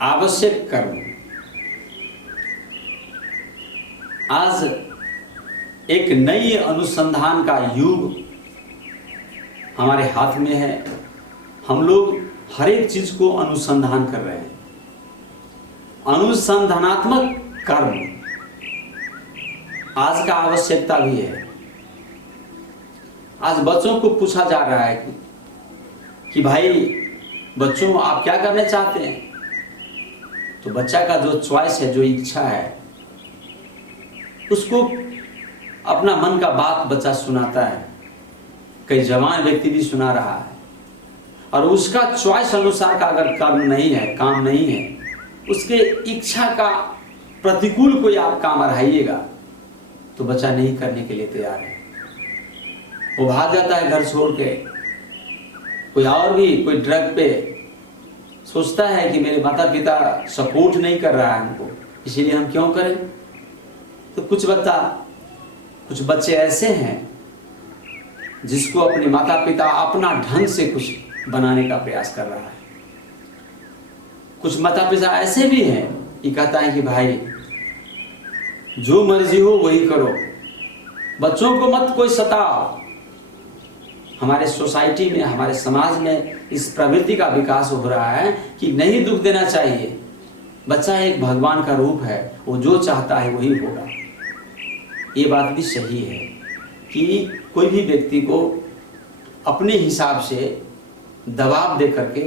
आवश्यक कर्म। आज एक नई अनुसंधान का युग हमारे हाथ में है। हम लोग हर एक चीज को अनुसंधान कर रहे हैं। अनुसंधानात्मक कर्म आज का आवश्यकता भी है। आज बच्चों को पूछा जा रहा है कि भाई बच्चों आप क्या करना चाहते हैं। तो बच्चा का जो चॉइस है, जो इच्छा है, उसको अपना मन का बात बच्चा सुनाता है। कई जवान व्यक्ति भी सुना रहा है। और उसका चॉइस अनुसार का अगर कर्म नहीं है, काम नहीं है, उसके इच्छा का प्रतिकूल कोई आप काम अढ़ाइएगा तो बच्चा नहीं करने के लिए तैयार है। वो भाग जाता है घर छोड़ के। कोई और भी कोई ड्रग पे सोचता है कि मेरे माता पिता सपोर्ट नहीं कर रहा है हमको, इसीलिए हम क्यों करें। तो कुछ बच्चे ऐसे हैं जिसको अपने माता पिता अपना ढंग से कुछ बनाने का प्रयास कर रहा है। कुछ माता पिता ऐसे भी हैं कि कहता है कि भाई जो मर्जी हो वही करो, बच्चों को मत कोई सताओ। हमारे सोसाइटी में, हमारे समाज में इस प्रवृत्ति का विकास हो रहा है कि नहीं दुख देना चाहिए। बच्चा एक भगवान का रूप है, वो जो चाहता है वही होगा। ये बात भी सही है कि कोई भी व्यक्ति को अपने हिसाब से दबाव दे करके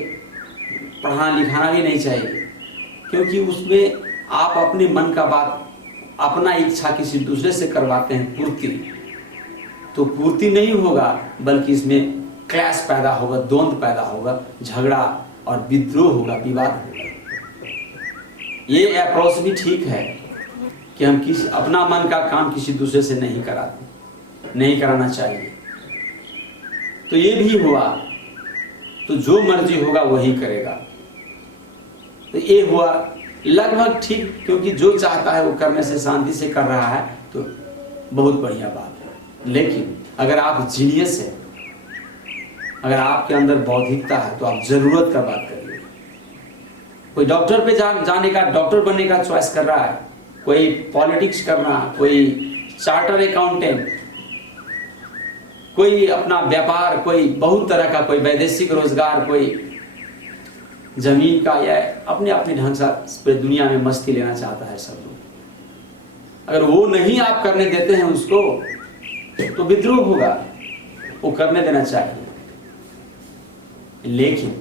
पढ़ाना लिखाना भी नहीं चाहिए, क्योंकि उसमें आप अपने मन का बात, अपना इच्छा किसी दूसरे से करवाते हैं पूर्ति, तो पूर्ति नहीं होगा बल्कि इसमें क्लैश पैदा होगा, द्वंद्व पैदा होगा, झगड़ा और विद्रोह होगा, विवाद होगा। ये अप्रोच भी ठीक है कि हम अपना मन का काम किसी दूसरे से नहीं कराते, नहीं कराना चाहिए। तो ये भी हुआ तो जो मर्जी होगा वही करेगा, तो ये हुआ लगभग ठीक, क्योंकि जो चाहता है वो करने से, शांति से कर रहा है तो बहुत बढ़िया बात है। लेकिन अगर आप जीनियस है, अगर आपके अंदर बौद्धिकता है, तो आप जरूरत का बात करिए। कोई डॉक्टर पे जाने का, डॉक्टर बनने का चॉइस कर रहा है, कोई पॉलिटिक्स करना, कोई चार्टर अकाउंटेंट, कोई अपना व्यापार, कोई बहुत तरह का, कोई वैदेशिक रोजगार, कोई जमीन का, या अपने अपने ढंग से दुनिया में मस्ती लेना चाहता है सब लोग। अगर वो नहीं आप करने देते हैं उसको तो विद्रोह होगा, वो करने देना चाहिए। लेकिन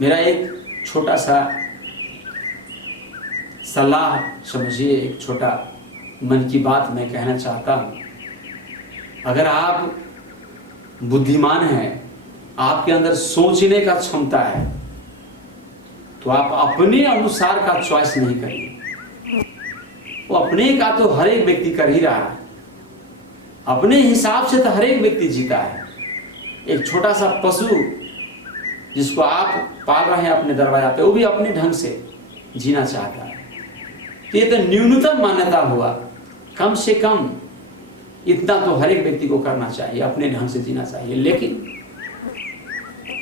मेरा एक छोटा सा सलाह समझिए, एक छोटा मन की बात मैं कहना चाहता हूं। अगर आप बुद्धिमान हैं, आपके अंदर सोचने का क्षमता है, तो आप अपने अनुसार का चॉइस नहीं करिए। वो अपने का तो हर एक व्यक्ति कर ही रहा है, अपने हिसाब से तो हर एक व्यक्ति जीता है। एक छोटा सा पशु जिसको आप पाल रहे हैं अपने दरवाजा पे, वो भी अपने ढंग से जीना चाहता है। तो ये तो न्यूनतम मान्यता हुआ, कम से कम इतना तो हर एक व्यक्ति को करना चाहिए, अपने ढंग से जीना चाहिए। लेकिन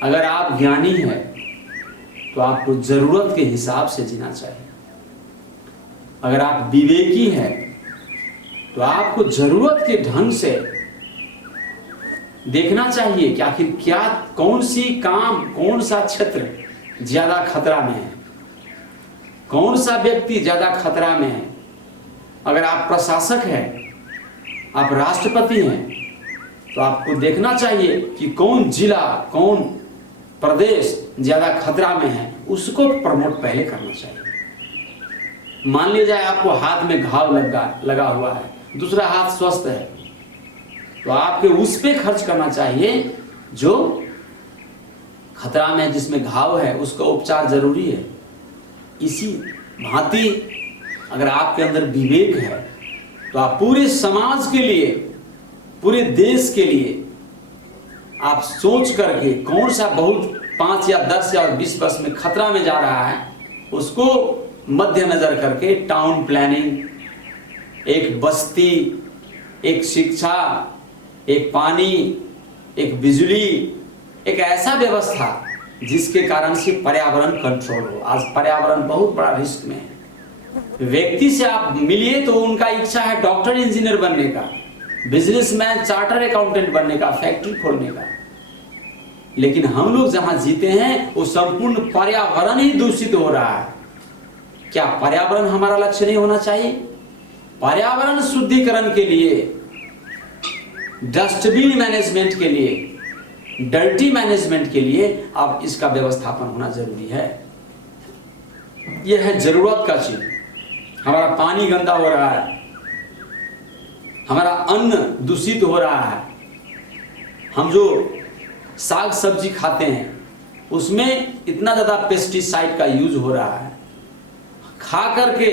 अगर आप ज्ञानी हैं तो आपको जरूरत के हिसाब से जीना चाहिए। अगर आप विवेकी हैं तो आपको जरूरत के ढंग से देखना चाहिए कि आखिर क्या, कौन सी काम, कौन सा क्षेत्र ज्यादा खतरा में है, कौन सा व्यक्ति ज्यादा खतरा में है। अगर आप प्रशासक हैं, आप राष्ट्रपति हैं, तो आपको देखना चाहिए कि कौन जिला, कौन प्रदेश ज्यादा खतरा में है, उसको प्रमोट पहले करना चाहिए। मान लिया जाए आपको हाथ में घाव लगा हुआ है, दूसरा हाथ स्वस्थ है, तो आपके उस पे खर्च करना चाहिए जो खतरा में है, जिसमें घाव है, उसका उपचार जरूरी है। इसी भांति अगर आपके अंदर विवेक है तो आप पूरे समाज के लिए, पूरे देश के लिए आप सोच करके कौन सा बहुत 5 या 10 या 20 वर्ष में खतरा में जा रहा है, उसको मद्देनजर करके टाउन प्लानिंग, एक बस्ती, एक शिक्षा, एक पानी, एक बिजली, एक ऐसा व्यवस्था जिसके कारण से पर्यावरण कंट्रोल हो। आज पर्यावरण बहुत बड़ा रिस्क में है। व्यक्ति से आप मिलिए तो उनका इच्छा है डॉक्टर इंजीनियर बनने का, बिजनेसमैन, चार्टर अकाउंटेंट बनने का, फैक्ट्री खोलने का, लेकिन हम लोग जहां जीते हैं वो संपूर्ण पर्यावरण ही दूषित हो रहा है। क्या पर्यावरण हमारा लक्ष्य नहीं होना चाहिए? पर्यावरण शुद्धिकरण के लिए, डस्टबिन मैनेजमेंट के लिए, डर्टी मैनेजमेंट के लिए अब इसका व्यवस्थापन होना जरूरी है। यह है जरूरत का चीज। हमारा पानी गंदा हो रहा है, हमारा अन्न दूषित हो रहा है, हम जो साग सब्जी खाते हैं उसमें इतना ज्यादा पेस्टिसाइड का यूज हो रहा है। खा करके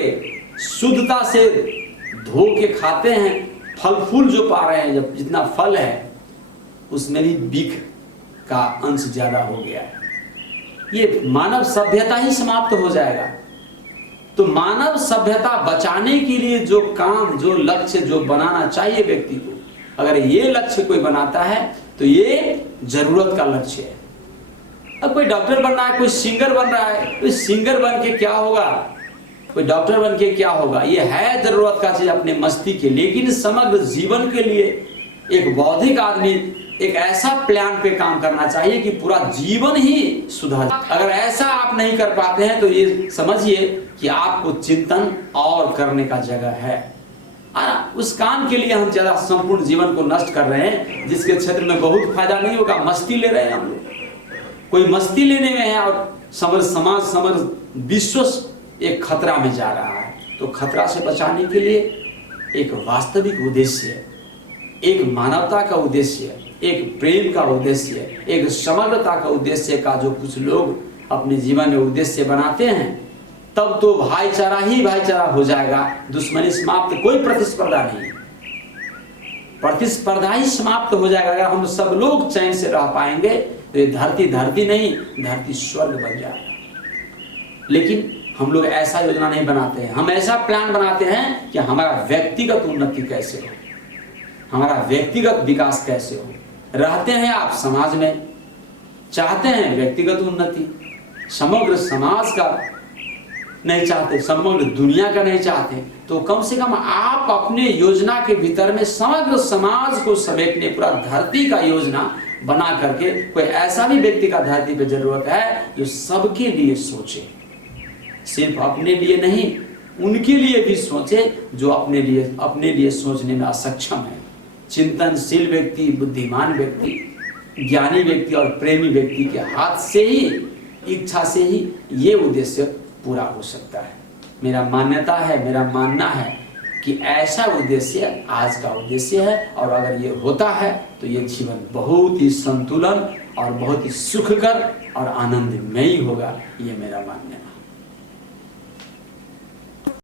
शुद्धता से धो के खाते हैं, फल फूल जो पा रहे हैं, जब जितना फल है उसमें भी बिख का अंश ज्यादा हो गया है। ये मानव सभ्यता ही समाप्त हो जाएगा। तो मानव सभ्यता बचाने के लिए जो काम, जो लक्ष्य जो बनाना चाहिए व्यक्ति को, अगर ये लक्ष्य कोई बनाता है तो ये जरूरत का लक्ष्य है। अब कोई डॉक्टर बन रहा है, कोई सिंगर बन रहा है, कोई सिंगर बन के क्या होगा, कोई डॉक्टर बन के क्या होगा? ये है जरूरत का चीज अपने मस्ती के, लेकिन समग्र जीवन के लिए एक बौद्धिक आदमी एक ऐसा प्लान पे काम करना चाहिए कि पूरा जीवन ही सुधार। अगर ऐसा आप नहीं कर पाते हैं तो ये समझिए कि आपको चिंतन और करने का जगह है। उस काम के लिए हम ज्यादा संपूर्ण जीवन को नष्ट कर रहे हैं, जिसके क्षेत्र में बहुत फायदा नहीं होगा। मस्ती ले रहे हैं हम लोग, कोई मस्ती लेने में है और समग्र समाज, समग्र विश्व एक खतरा में जा रहा है। तो खतरा से बचाने के लिए एक वास्तविक उद्देश्य, एक मानवता का उद्देश्य, एक प्रेम का उद्देश्य, एक समग्रता का उद्देश्य का जो कुछ लोग अपने जीवन में उद्देश्य बनाते हैं, तब तो भाईचारा ही भाईचारा हो जाएगा। दुश्मनी समाप्त, कोई प्रतिस्पर्धा नहीं, प्रतिस्पर्धा ही समाप्त हो जाएगा। अगर हम सब लोग चैन से रह पाएंगे तो ये धरती धरती नहीं, धरती स्वर्ग बन जाएगा। लेकिन हम लोग ऐसा योजना नहीं बनाते हैं। हम ऐसा प्लान बनाते हैं कि हमारा व्यक्तिगत उन्नति कैसे हो, हमारा व्यक्तिगत विकास कैसे हो। रहते हैं आप समाज में, चाहते हैं व्यक्तिगत उन्नति, समग्र समाज का नहीं चाहते, समग्र दुनिया का नहीं चाहते, तो कम से कम आप अपने योजना के भीतर में समग्र समाज को समेटने, पूरा धरती का योजना बना करके, कोई ऐसा भी व्यक्ति का धरती पे जरूरत है जो सबके लिए सोचे, सिर्फ अपने लिए नहीं, उनके लिए भी सोचे जो अपने लिए सोचने में असक्षम है। चिंतनशील व्यक्ति, बुद्धिमान व्यक्ति, ज्ञानी व्यक्ति और प्रेमी व्यक्ति के हाथ से ही, इच्छा से ही ये उद्देश्य पूरा हो सकता है। मेरा मान्यता है, मेरा मानना है कि ऐसा उद्देश्य आज का उद्देश्य है, और अगर ये होता है तो ये जीवन बहुत ही संतुलन और बहुत ही सुखकर और आनंदमयी होगा। ये मेरा मानना है।